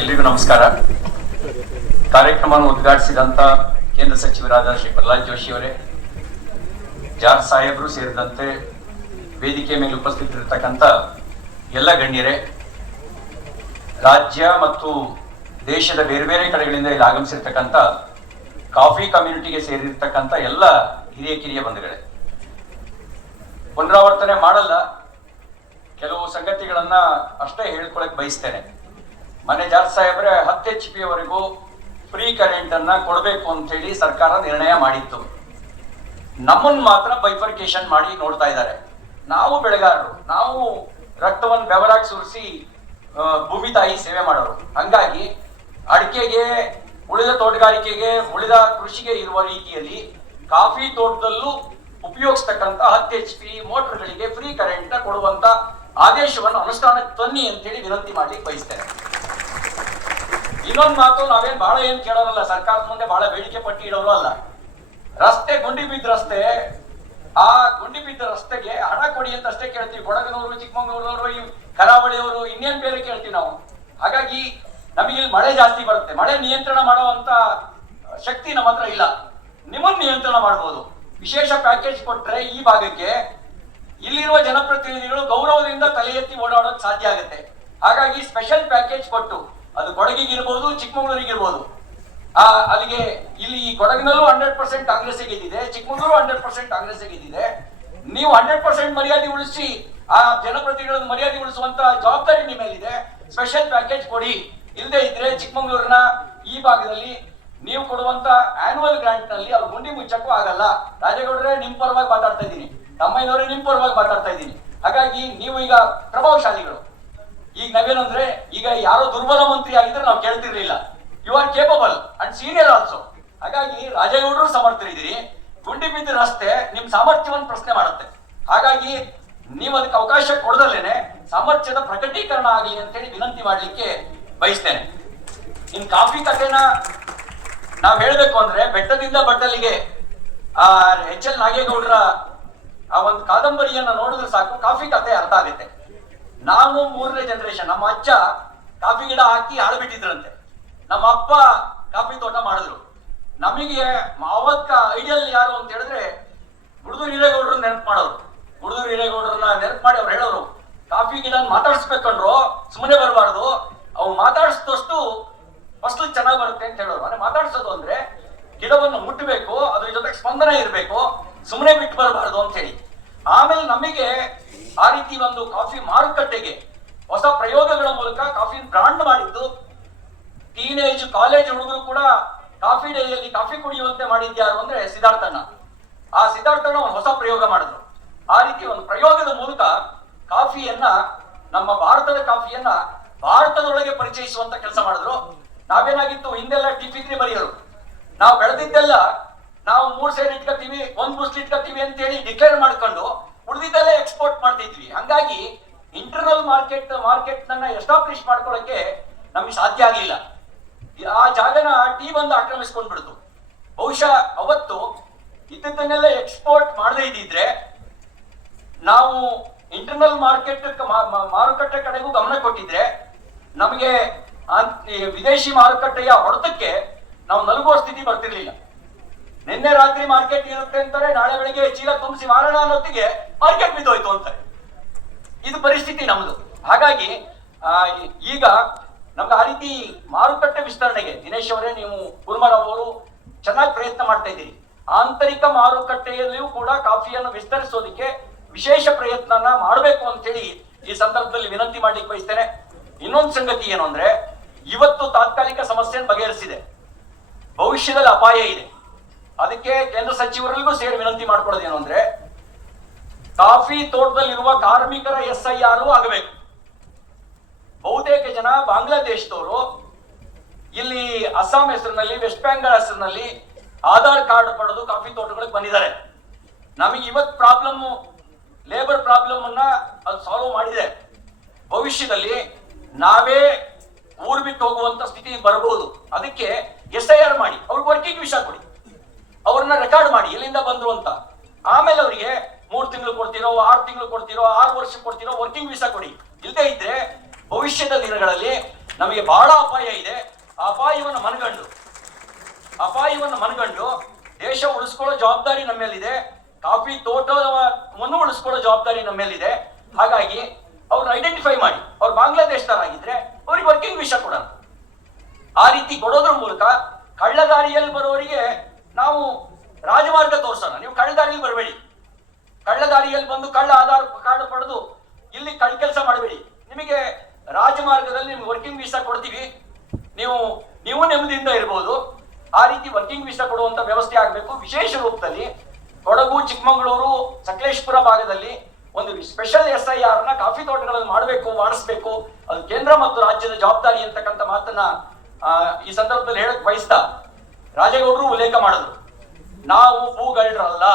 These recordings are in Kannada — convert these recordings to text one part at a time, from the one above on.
ಎಲ್ರಿಗೂ ನಮಸ್ಕಾರ. ಕಾರ್ಯಕ್ರಮವನ್ನು ಉದ್ಘಾಟಿಸಿದಂತ ಕೇಂದ್ರ ಸಚಿವರಾದ ಶ್ರೀ ಪ್ರಹ್ಲಾದ್ ಜೋಶಿ ಅವರೇ, ಜಾರ್ ಸಾಹೇಬರು ಸೇರಿದಂತೆ ವೇದಿಕೆ ಮೇಲೆ ಉಪಸ್ಥಿತರಿರ್ತಕ್ಕಂಥ ಎಲ್ಲ ಗಣ್ಯರೇ, ರಾಜ್ಯ ಮತ್ತು ದೇಶದ ಬೇರೆ ಬೇರೆ ಕಡೆಗಳಿಂದ ಇಲ್ಲಿ ಆಗಮಿಸಿರ್ತಕ್ಕಂಥ ಕಾಫಿ ಕಮ್ಯುನಿಟಿಗೆ ಸೇರಿರ್ತಕ್ಕಂಥ ಎಲ್ಲ ಹಿರಿಯ ಕಿರಿಯ ಬಂಧುಗಳೇ. ಪುನರಾವರ್ತನೆ ಮಾಡಲ್ಲ ಕೆಲವು ಸಂಗತಿಗಳನ್ನ ಅಷ್ಟೇ ಹೇಳ್ಕೊಳಕ್ ಬಯಸ್ತೇನೆ. ಮನೆ ಜಾರ್ ಸಾಹೇಬ್ರೆ ಹತ್ತು ಎಚ್ ಪಿ ವರೆಗೂ ಫ್ರೀ ಕರೆಂಟ್ ಅನ್ನ ಕೊಡಬೇಕು ಅಂತ ಹೇಳಿ ಸರ್ಕಾರ ನಿರ್ಣಯ ಮಾಡಿತ್ತು. ನಮ್ಮನ್ನ ಮಾತ್ರ ಬೈಫರ್ಕೇಶನ್ ಮಾಡಿ ನೋಡ್ತಾ ಇದ್ದಾರೆ. ನಾವು ಬೆಳೆಗಾರರು, ನಾವು ರಕ್ತವನ್ನು ಬೆವರಾಗಿ ಸುರಿಸಿ ಭೂಮಿ ತಾಯಿ ಸೇವೆ ಮಾಡೋರು. ಹಂಗಾಗಿ ಅಡಿಕೆಗೆ, ಉಳಿದ ತೋಟಗಾರಿಕೆಗೆ, ಉಳಿದ ಕೃಷಿಗೆ ಇರುವ ರೀತಿಯಲ್ಲಿ ಕಾಫಿ ತೋಟದಲ್ಲೂ ಉಪಯೋಗಿಸ್ತಕ್ಕಂಥ ಹತ್ತು ಎಚ್ ಪಿ ಮೋಟರ್ಗಳಿಗೆ ಫ್ರೀ ಕರೆಂಟ್ ಕೊಡುವಂತ ಆದೇಶವನ್ನು ಅನುಷ್ಠಾನಕ್ಕೆ ತನ್ನಿ ಅಂತ ಹೇಳಿ ವಿನಂತಿ ಮಾಡ್ಲಿಕ್ಕೆ ಬಯಸ್ತೇನೆ. ಇನ್ನೊಂದು ಮಾತು ನಾವೇನ್ ಬಹಳ ಏನ್ ಕೇಳೋರಲ್ಲ, ಸರ್ಕಾರದ ಮುಂದೆ ಬಹಳ ಬೇಡಿಕೆ ಪಟ್ಟಿ ಇಡೋರು ಅಲ್ಲ. ರಸ್ತೆ ಗುಂಡಿ ಬಿದ್ದ ರಸ್ತೆ, ಆ ಗುಂಡಿ ಬಿದ್ದ ರಸ್ತೆಗೆ ಹಣ ಕೊಡಿ ಅಂತ ಅಷ್ಟೇ ಕೇಳ್ತೀವಿ. ಕೊಡಗನವರು, ಚಿಕ್ಕಮಗಳೂರವರು, ಈ ಕರಾವಳಿಯವರು ಇನ್ನೇನ್ ಬೇರೆ ಕೇಳ್ತೀವಿ ನಾವು. ಹಾಗಾಗಿ ನಮಗೆ ಮಳೆ ಜಾಸ್ತಿ ಬರುತ್ತೆ. ಮಳೆ ನಿಯಂತ್ರಣ ಮಾಡುವಂತ ಶಕ್ತಿ ನಮ್ಮ ಹತ್ರ ಇಲ್ಲ. ನಿಮ್ಮನ್ನು ನಿಯಂತ್ರಣ ಮಾಡಬಹುದು ವಿಶೇಷ ಪ್ಯಾಕೇಜ್ ಕೊಟ್ರೆ ಈ ಭಾಗಕ್ಕೆ ಇಲ್ಲಿರುವ ಜನಪ್ರತಿನಿಧಿಗಳು ಗೌರವದಿಂದ ತಲೆ ಎತ್ತಿ ಓಡಾಡೋಕ್ ಸಾಧ್ಯ ಆಗುತ್ತೆ. ಹಾಗಾಗಿ ಸ್ಪೆಷಲ್ ಪ್ಯಾಕೇಜ್ ಕೊಟ್ಟು ಅದು ಕೊಡಗಿಗಿರ್ಬೋದು, ಚಿಕ್ಕಮಗಳೂರಿಗಿರ್ಬೋದು. ಆ, ಅಲ್ಲಿಗೆ ಇಲ್ಲಿ ಈ ಕೊಡಗಿನಲ್ಲೂ ಹಂಡ್ರೆಡ್ ಪರ್ಸೆಂಟ್ ಕಾಂಗ್ರೆಸ್ ಗೆದ್ದಿದೆ, ಚಿಕ್ಕಮಗಳೂರು ಹಂಡ್ರೆಡ್ ಪರ್ಸೆಂಟ್ ಕಾಂಗ್ರೆಸ್ ಗೆದ್ದಿದೆ. ನೀವು ಹಂಡ್ರೆಡ್ ಪರ್ಸೆಂಟ್ ಮರ್ಯಾದೆ ಉಳಿಸಿ, ಆ ಜನಪ್ರತಿನಿಧಿಗಳನ್ನು ಮರ್ಯಾದೆ ಉಳಿಸುವಂತ ಜವಾಬ್ದಾರಿ ನಿಮ್ಮ ಮೇಲಿದೆ. ಸ್ಪೆಷಲ್ ಪ್ಯಾಕೇಜ್ ಕೊಡಿ. ಇಲ್ಲದೆ ಇದ್ರೆ ಚಿಕ್ಕಮಗಳೂರಿನ ಈ ಭಾಗದಲ್ಲಿ ನೀವು ಕೊಡುವಂತ ಆನ್ಯುವಲ್ ಗ್ರಾಂಟ್ನಲ್ಲಿ ಅವ್ರು ಗುಂಡಿ ಮುಚ್ಚಕ್ಕೂ ಆಗಲ್ಲ. ರಾಜೇಗೌಡ್ರೆ, ನಿಮ್ ಪರವಾಗಿ ಮಾತಾಡ್ತಾ ಇದ್ದೀನಿ. ತಮ್ಮಯ್ಯನವರೇ ನಿಮ್ಮ ಪರವಾಗಿ ಮಾತಾಡ್ತಾ ಇದ್ದೀನಿ. ಹಾಗಾಗಿ ನೀವು ಈಗ ಪ್ರಭಾವಶಾಲಿಗಳು. ಈಗ ನಾವೇನಂದ್ರೆ, ಈಗ ಯಾರೋ ದುರ್ಬಲ ಮಂತ್ರಿ ಆಗಿದ್ರೆ ನಾವು ಕೇಳ್ತಿರ್ಲಿಲ್ಲ. You are capable and senior also ಹಾಗಾಗಿ ರಾಜೇಗೌಡರು ಸಮರ್ಥರಿದ್ದೀರಿ. ಗುಂಡಿ ಬಿದ್ದ ರಸ್ತೆ ನಿಮ್ ಸಾಮರ್ಥ್ಯವನ್ನು ಪ್ರಶ್ನೆ ಮಾಡುತ್ತೆ. ಹಾಗಾಗಿ ನೀವು ಅದಕ್ಕೆ ಅವಕಾಶ ಕೊಡದಲ್ಲೇನೆ, ಸಾಮರ್ಥ್ಯದ ಪ್ರಕಟೀಕರಣ ಆಗಲಿ ಅಂತೇಳಿ ವಿನಂತಿ ಮಾಡಲಿಕ್ಕೆ ಬಯಸ್ತೇನೆ. ಇನ್ ಕಾಫಿ ಕಥೆನ ನಾವ್ ಹೇಳ್ಬೇಕು ಅಂದ್ರೆ ಬೆಟ್ಟದಿಂದ ಬಟ್ಟಲಿಗೆ, ಆ, ಎಚ್ ಎಲ್ ನಾಗೇಗೌಡರ ಕಾದಂಬರಿಯನ್ನ ನೋಡಿದ್ರೆ ಸಾಕು, ಕಾಫಿ ಕಥೆ ಅರ್ಥ ಆಗುತ್ತೆ. ನಾವು ಮೂರನೇ ಜನರೇಷನ್ ನಮ್ಮ ಅಜ್ಜ ಕಾಫಿ ಗಿಡ ಹಾಕಿ ಆಳ್ಬಿಟ್ಟಿದ್ರಂತೆ ನಮ್ಮ ಅಪ್ಪ ಕಾಫಿ ತೋಟ ಮಾಡಿದ್ರು. ನಮಗೆ ಅವತ್ತ ಐಡಿಯಲ್ ಯಾರು ಅಂತ ಹೇಳಿದ್ರೆ ಗುಡ್ದೂರ್ ಹಿರೇಗೌಡರು ನೆನಪು ಮಾಡೋರು. ಗುಡ್ದೂರ್ ಹಿರೇಗೌಡರನ್ನ ನೆನಪು ಮಾಡಿ ಅವ್ರು ಹೇಳೋರು, ಕಾಫಿ ಗಿಡ ಮಾತಾಡಿಸ್ಬೇಕಂಡ್ರು ಸುಮ್ಮನೆ ಬರಬಾರ್ದು. ಅವು ಮಾತಾಡಿಸಿದಷ್ಟು ಫಸ್ಟ್ ಚೆನ್ನಾಗಿ ಬರುತ್ತೆ ಅಂತ ಹೇಳೋರು. ಅಂದ್ರೆ ಮಾತಾಡಿಸೋದು ಅಂದ್ರೆ ಗಿಡವನ್ನು ಮುಟ್ಟಬೇಕು ಅದ್ರ ಜೊತೆಗೆ ಸ್ಪಂದನೆ ಇರಬೇಕು ಸುಮ್ಮನೆ ಬಿಟ್ಟು ಬರಬಾರ್ದು ಅಂತ ಹೇಳಿ. ಆಮೇಲೆ ನಮಗೆ ಆ ರೀತಿ ಒಂದು ಕಾಫಿ ಮಾರುಕಟ್ಟೆಗೆ ಹೊಸ ಪ್ರಯೋಗಗಳ ಮೂಲಕ ಕಾಫಿ ಬ್ರಾಂಡ್ ಮಾಡಿದ್ದು. ಟೀನೇಜ್, ಕಾಲೇಜ್ ಹುಡುಗರು ಕೂಡ ಕಾಫಿ ಡೇಯಲ್ಲಿ ಕಾಫಿ ಕುಡಿಯುವಂತೆ ಮಾಡಿದ್ಯಾರು ಅಂದ್ರೆ ಸಿದ್ಧಾರ್ಥಣ್ಣ. ಆ ಸಿದ್ಧಾರ್ಥಣ್ಣ ಒಂದು ಹೊಸ ಪ್ರಯೋಗ ಮಾಡಿದ್ರು. ಆ ರೀತಿ ಒಂದು ಪ್ರಯೋಗದ ಮೂಲಕ ಕಾಫಿಯನ್ನ, ನಮ್ಮ ಭಾರತದ ಕಾಫಿಯನ್ನ ಭಾರತದೊಳಗೆ ಪರಿಚಯಿಸುವಂತ ಕೆಲಸ ಮಾಡಿದ್ರು. ನಾವೇನಾಗಿತ್ತು, ಹಿಂದೆಲ್ಲ ಟಿಫಿಗ್ರಿ ಬರೆಯೋರು. ನಾವು ಬೆಳೆದಿದ್ದೆಲ್ಲ ನಾವು ಮೂರ್ ಸೈಡ್ ಇಟ್ಕೋತೀವಿ ಒಂದ್ ಮುಸ್ಲಿ ಇಟ್ಕೋತೀವಿ ಅಂತ ಹೇಳಿ ಡಿಕ್ಲೇರ್ ಮಾಡ್ಕೊಂಡು ಉಳಿದಿದ್ದೆಲ್ಲ ಎಕ್ಸ್ಪೋರ್ಟ್ ಮಾಡ್ತಿದ್ವಿ. ಹಂಗಾಗಿ ಇಂಟರ್ನಲ್ ಮಾರ್ಕೆಟ್ ಮಾರ್ಕೆಟ್ ನನ್ನ ಎಸ್ಟಾಬ್ಲಿಷ್ ಮಾಡ್ಕೊಳ್ಳಕ್ಕೆ ನಮಗೆ ಸಾಧ್ಯ ಆಗಲಿಲ್ಲ. ಆ ಜಾಗನ ಟೀ ಬಂದು ಆಕ್ರಮಿಸ್ಕೊಂಡ್ಬಿಡ್ತು. ಬಹುಶಃ ಅವತ್ತು ಇದ್ದದ್ದನ್ನೆಲ್ಲ ಎಕ್ಸ್ಪೋರ್ಟ್ ಮಾಡದೇ ಇದ್ದಿದ್ರೆ ನಾವು ಇಂಟರ್ನಲ್ ಮಾರ್ಕೆಟ್ ಮಾರುಕಟ್ಟೆ ಕಡೆಗೂ ಗಮನ ಕೊಟ್ಟಿದ್ರೆ ನಮಗೆ ವಿದೇಶಿ ಮಾರುಕಟ್ಟೆಯ ಹೊಡೆತಕ್ಕೆ ನಾವು ನಲುಗುವ ಸ್ಥಿತಿ ಬರ್ತಿರ್ಲಿಲ್ಲ. ನಿನ್ನೆ ರಾತ್ರಿ ಮಾರ್ಕೆಟ್ ಇರುತ್ತೆ ಅಂತಾರೆ, ನಾಳೆ ಬೆಳಿಗ್ಗೆ ಚೀಲ ತುಂಬಿಸಿ ಮಾರೋಣ ಅನ್ನೋತ್ತಿಗೆ ಮಾರ್ಕೆಟ್ ಬಿದ್ದೋಯ್ತು ಅಂತಾರೆ ಇದು ಪರಿಸ್ಥಿತಿ ನಮ್ದು. ಹಾಗಾಗಿ ಈಗ ನಮ್ಗೆ ಆ ರೀತಿ ಮಾರುಕಟ್ಟೆ ವಿಸ್ತರಣೆಗೆ ದಿನೇಶ್ ಅವರೇ, ನೀವು ಕುರ್ಮರ್ ಅವರು ಚೆನ್ನಾಗಿ ಪ್ರಯತ್ನ ಮಾಡ್ತಾ ಇದ್ದೀರಿ. ಆಂತರಿಕ ಮಾರುಕಟ್ಟೆಯಲ್ಲಿಯೂ ಕೂಡ ಕಾಫಿಯನ್ನು ವಿಸ್ತರಿಸೋದಕ್ಕೆ ವಿಶೇಷ ಪ್ರಯತ್ನನ ಮಾಡಬೇಕು ಅಂತೇಳಿ ಈ ಸಂದರ್ಭದಲ್ಲಿ ವಿನಂತಿ ಮಾಡ್ಲಿಕ್ಕೆ ಬಯಸ್ತೇನೆ. ಇನ್ನೊಂದು ಸಂಗತಿ ಏನು ಅಂದ್ರೆ, ಇವತ್ತು ತಾತ್ಕಾಲಿಕ ಸಮಸ್ಯೆಯನ್ನು ಬಗೆಹರಿಸಿದೆ. ಭವಿಷ್ಯದಲ್ಲಿ ಅಪಾಯ ಇದೆ. ಅದಕ್ಕೆ ಕೇಂದ್ರ ಸಚಿವರಿಗೂ ಸೇರಿ ವಿನಂತಿ ಮಾಡ್ಕೊಳ್ಳೋದು ಏನು ಅಂದ್ರೆ ಕಾಫಿ ತೋಟದಲ್ಲಿರುವ ಕಾರ್ಮಿಕರ ಎಸ್ ಐ ಆರ್ ಆಗಬೇಕು. ಬಹುತೇಕ ಜನ ಬಾಂಗ್ಲಾದೇಶದವರು, ಇಲ್ಲಿ ಅಸ್ಸಾಂ ಹೆಸರಿನಲ್ಲಿ, ವೆಸ್ಟ್ ಬೆಂಗಾಲ್ ಹೆಸರಿನಲ್ಲಿ ಆಧಾರ್ ಕಾರ್ಡ್ ಪಡೆದು ಕಾಫಿ ತೋಟಗಳಿಗೆ ಬಂದಿದ್ದಾರೆ. ನಮಗೆ ಇವತ್ತು ಪ್ರಾಬ್ಲಮ್ ಲೇಬರ್ ಪ್ರಾಬ್ಲಮ್ ಅನ್ನ ಅದು ಸಾಲ್ವ್ ಮಾಡಿದೆ. ಭವಿಷ್ಯದಲ್ಲಿ ನಾವೇ ಊರ್ ಬಿಟ್ಟು ಹೋಗುವಂತ ಸ್ಥಿತಿ ಬರಬಹುದು. ಅದಕ್ಕೆ ಎಸ್ ಐ ಆರ್ ಮಾಡಿ, ಅವ್ರಿಗೆ ವರ್ಕಿಂಗ್ ವಿಷಯ ಕೊಡಿ. ಅವ್ರನ್ನ ರೆಕಾರ್ಡ್ ಮಾಡಿ, ಎಲ್ಲಿಂದ ಬಂದ್ರು ಅಂತ. ಆಮೇಲೆ ಅವರಿಗೆ ಮೂರ್ ತಿಂಗಳು ಕೊಡ್ತಿರೋ, ಆರು ತಿಂಗಳು ಕೊಡ್ತಿರೋ, ಆರು ವರ್ಷ ಕೊಡ್ತಿರೋ ವರ್ಕಿಂಗ್ ವೀಸಾ ಕೊಡಿ. ಇಲ್ಲದೆ ಇದ್ರೆ ಭವಿಷ್ಯದ ದಿನಗಳಲ್ಲಿ ನಮಗೆ ಬಹಳ ಅಪಾಯ ಇದೆ. ಆ ಅಪಾಯವನ್ನು ಮನಗಂಡು ಅಪಾಯವನ್ನು ಮನಗಂಡು ದೇಶ ಉಳಿಸ್ಕೊಳ್ಳೋ ಜವಾಬ್ದಾರಿ ನಮ್ಮ ಮೇಲಿದೆ ಕಾಫಿ ತೋಟವನ್ನು ಉಳಿಸ್ಕೊಳ್ಳೋ ಜವಾಬ್ದಾರಿ ನಮ್ಮ ಮೇಲಿದೆ ಹಾಗಾಗಿ ಅವ್ರನ್ನ ಐಡೆಂಟಿಫೈ ಮಾಡಿ. ಅವ್ರು ಬಾಂಗ್ಲಾದೇಶದವರಾಗಿದ್ರೆ ಅವ್ರಿಗೆ ವರ್ಕಿಂಗ್ ವಿಷಯ ಕೊಡೋಣ. ಆ ರೀತಿ ಕೊಡೋದ್ರ ಮೂಲಕ ಕಳ್ಳದಾರಿಯಲ್ಲಿ ಬರೋರಿಗೆ ನಾವು ರಾಜಮಾರ್ಗ ತೋರಿಸೋಣ. ನೀವು ಕಳ್ಳದಾರಿಯಲ್ಲಿ ಬರಬೇಡಿ. ಕಳ್ಳದಾರಿಯಲ್ಲಿ ಬಂದು ಕಳ್ಳ ಆಧಾರ್ ಕಾರ್ಡ್ ಪಡೆದು ಇಲ್ಲಿ ಕಳ್ಳ ಕೆಲಸ ಮಾಡಬೇಡಿ. ನಿಮಗೆ ರಾಜಮಾರ್ಗದಲ್ಲಿ ನಿಮ್ಗೆ ವರ್ಕಿಂಗ್ ವೀಸಾ ಕೊಡ್ತೀವಿ. ನೀವು ನೀವು ನೆಮ್ಮದಿಯಿಂದ ಇರ್ಬೋದು. ಆ ರೀತಿ ವರ್ಕಿಂಗ್ ವೀಸಾ ಕೊಡುವಂತ ವ್ಯವಸ್ಥೆ ಆಗಬೇಕು. ವಿಶೇಷ ರೂಪದಲ್ಲಿ ಕೊಡಗು, ಚಿಕ್ಕಮಗಳೂರು, ಸಕಲೇಶ್ಪುರ ಭಾಗದಲ್ಲಿ ಒಂದು ಸ್ಪೆಷಲ್ ಎಸ್ ಐ ಆರ್ನ ಕಾಫಿ ತೋಟಗಳನ್ನು ಮಾಡಬೇಕು, ಮಾಡಿಸ್ಬೇಕು. ಅದು ಕೇಂದ್ರ ಮತ್ತು ರಾಜ್ಯದ ಜವಾಬ್ದಾರಿ ಅಂತಕ್ಕಂಥ ಮಾತನ್ನ ಈ ಸಂದರ್ಭದಲ್ಲಿ ಹೇಳಕ್ ಬಯಸ್ತಾ ರಾಜೇಗೌಡರು ಉಲ್ಲೇಖ ಮಾಡಿದ್ರು. ನಾವು ಭೂಗಳ್ರಲ್ಲ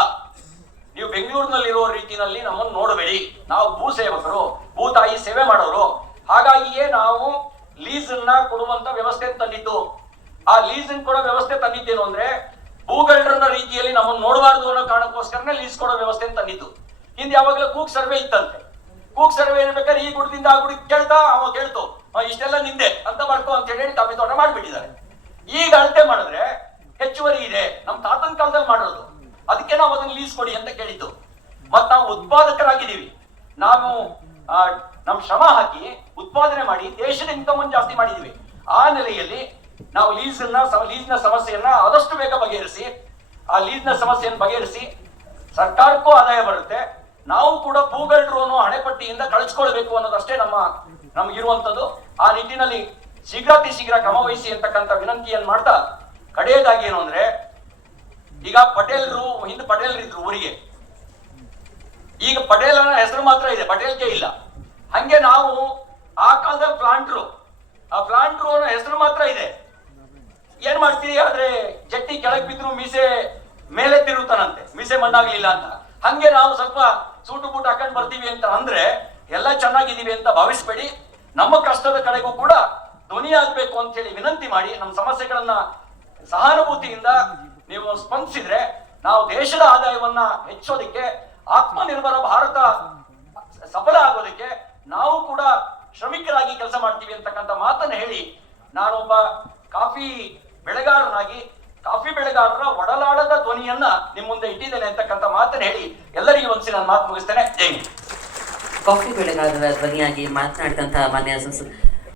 ನೀವು ಬೆಂಗಳೂರಿನಲ್ಲಿರೋ ರೀತಿಯಲ್ಲಿ ನಮ್ಮನ್ನು ನೋಡಬೇಡಿ. ನಾವು ಭೂ ಸೇವಕರು ಭೂತಾಯಿ ಸೇವೆ ಮಾಡೋರು. ಹಾಗಾಗಿಯೇ ನಾವು ಲೀಸ್ ಅನ್ನ ಕೊಡುವಂತ ವ್ಯವಸ್ಥೆ ತಂದಿದ್ದು. ಆ ಲೀಸ್ ಕೊಡೋ ವ್ಯವಸ್ಥೆ ತಂದಿದ್ದೇನು ಅಂದ್ರೆ ಭೂಗಳ್ರನ್ನ ರೀತಿಯಲ್ಲಿ ನಮ್ಮನ್ನು ನೋಡಬಾರ್ದು ಅನ್ನೋ ಕಾರಣಕ್ಕೋಸ್ಕರನೇ ಲೀಸ್ ಕೊಡೋ ವ್ಯವಸ್ಥೆ ತಂದಿದ್ದು. ಹಿಂದೆ ಯಾವಾಗಲೂ ಕೂಗ್ ಸರ್ವೆ ಇತ್ತಂತೆ. ಕೂಗ್ ಸರ್ವೆ ಇರ್ಬೇಕಾದ್ರೆ ಈ ಗುಡದಿಂದ ಆ ಗುಡಿ ಕೇಳ್ತಾ ಅವ ಕೇಳ್ತು. ಇಷ್ಟೆಲ್ಲ ನಿಂದೆ ಅಂತ ಮಾಡ್ಕೊ ಅಂತ ಹೇಳಿ ಕಾಫಿ ತೋಟ ಮಾಡ್ಬಿಟ್ಟಿದ್ದಾರೆ. ಈಗ ಅಳತೆ ಮಾಡಿದ್ರೆ ಹೆಚ್ಚುವರಿ ಇದೆ. ನಮ್ಮ ತಾತನ ಕಾಲದಲ್ಲಿ ಮಾಡೋದು ಅದಕ್ಕೆ ನಾವು ಅದನ್ನ ಲೀಸ್ ಕೊಡಿ ಅಂತ ಕೇಳಿದ್ದು. ಮತ್ ನಾವು ಉತ್ಪಾದಕರಾಗಿದ್ದೀವಿ. ನಾವು ನಮ್ ಶ್ರಮ ಹಾಕಿ ಉತ್ಪಾದನೆ ಮಾಡಿ ದೇಶದ ಇನ್ಕಮ್ ಅನ್ನು ಜಾಸ್ತಿ ಮಾಡಿದೀವಿ ಆ ನೆಲೆಯಲ್ಲಿ ನಾವು ಲೀಸ್ ಲೀಸ್ನ ಸಮಸ್ಯೆಯನ್ನ ಆದಷ್ಟು ಬೇಗ ಬಗೆಹರಿಸಿ, ಆ ಲೀಸ್ನ ಸಮಸ್ಯೆಯನ್ನು ಬಗೆಹರಿಸಿ ಸರ್ಕಾರಕ್ಕೂ ಆದಾಯ ಬರುತ್ತೆ. ನಾವು ಕೂಡ ಭೂಗಳ್ರು ಅನ್ನೋ ಹಣೆಪಟ್ಟಿಯಿಂದ ಕಳಿಸ್ಕೊಳ್ಬೇಕು ಅನ್ನೋದಷ್ಟೇ ನಮ್ಮ ನಮಗಿರುವಂತದ್ದು ಆ ನಿಟ್ಟಿನಲ್ಲಿ ಶೀಘ್ರಾತಿ ಶೀಘ್ರ ಕ್ರಮ ವಹಿಸಿ ಅಂತಕ್ಕಂಥ ವಿನಂತಿಯನ್ನು ಮಾಡ್ತಾ, ಕಡೆಯದಾಗಿ ಏನು ಅಂದ್ರೆ ಈಗ ಪಟೇಲ್ರು, ಹಿಂದೆ ಪಟೇಲ್ರು ಇದ್ರು ಊರಿಗೆ. ಈಗ ಪಟೇಲ್ ಅನ್ನೋ ಹೆಸರು ಮಾತ್ರ ಇದೆ, ಪಟೇಲ್ಗೆ ಇಲ್ಲ. ಹಂಗೆ ನಾವು ಆ ಕಾಲದಲ್ಲಿ ಪ್ಲಾಂಟ್ರು. ಆ ಪ್ಲಾಂಟ್ರು ಅನ್ನೋ ಹೆಸರು ಮಾತ್ರ ಇದೆ. ಏನ್ ಮಾಡ್ತೀರಿ? ಆದ್ರೆ ಜಟ್ಟಿ ಕೆಳಗ್ ಬಿದ್ರು ಮೀಸೆ ಮೇಲೆ ತಿರುತ್ತಾನಂತೆ ಮೀಸೆ ಮಣ್ಣಾಗ್ಲಿಲ್ಲ ಅಂತ. ಹಂಗೆ ನಾವು ಸ್ವಲ್ಪ ಸೂಟು ಬೂಟ್ ಹಾಕೊಂಡ್ ಬರ್ತೀವಿ ಅಂತ ಅಂದ್ರೆ ಎಲ್ಲ ಚೆನ್ನಾಗಿದ್ದೀವಿ ಅಂತ ಭಾವಿಸ್ಬೇಡಿ. ನಮ್ಮ ಕಷ್ಟದ ಕಡೆಗೂ ಕೂಡ ಧ್ವನಿ ಆಗ್ಬೇಕು ಅಂತ ಹೇಳಿ ವಿನಂತಿ ಮಾಡಿ ನಮ್ಮ ಸಮಸ್ಯೆಗಳನ್ನ ಸಹಾನುಭೂತಿಯಿಂದ ನೀವು ಸ್ಪಂದಿಸಿದ್ರೆ ನಾವು ದೇಶದ ಆದಾಯವನ್ನ ಹೆಚ್ಚೋದಿಕ್ಕೆ, ಆತ್ಮನಿರ್ಭರ ಭಾರತ ಸಫಲ ಆಗೋದಕ್ಕೆ ನಾವು ಕೂಡ ಶ್ರಮಿಕರಾಗಿ ಕೆಲಸ ಮಾಡ್ತೀವಿ ಅಂತಕ್ಕಂಥ ಮಾತನ್ನು ಹೇಳಿ ನಾನೊಬ್ಬ ಕಾಫಿ ಬೆಳೆಗಾರನಾಗಿ, ಕಾಫಿ ಬೆಳೆಗಾರರ ಒಡಲಾಡದ ಧ್ವನಿಯನ್ನ ನಿಮ್ಮ ಮುಂದೆ ಇಟ್ಟಿದ್ದೇನೆ ಅಂತಕ್ಕಂಥ ಮಾತನ್ನು ಹೇಳಿ ಎಲ್ಲರಿಗೂ ಒಂದ್ಸಿ ನಾನು ಮಾತು ಮುಗಿಸ್ತೇನೆ. ಜೈ ಕಾಫಿ ಬೆಳೆಗಾರರ ಧ್ವನಿಯಾಗಿ ಮಾತನಾಡಿದಂತಹ ಮಾನ್ಯ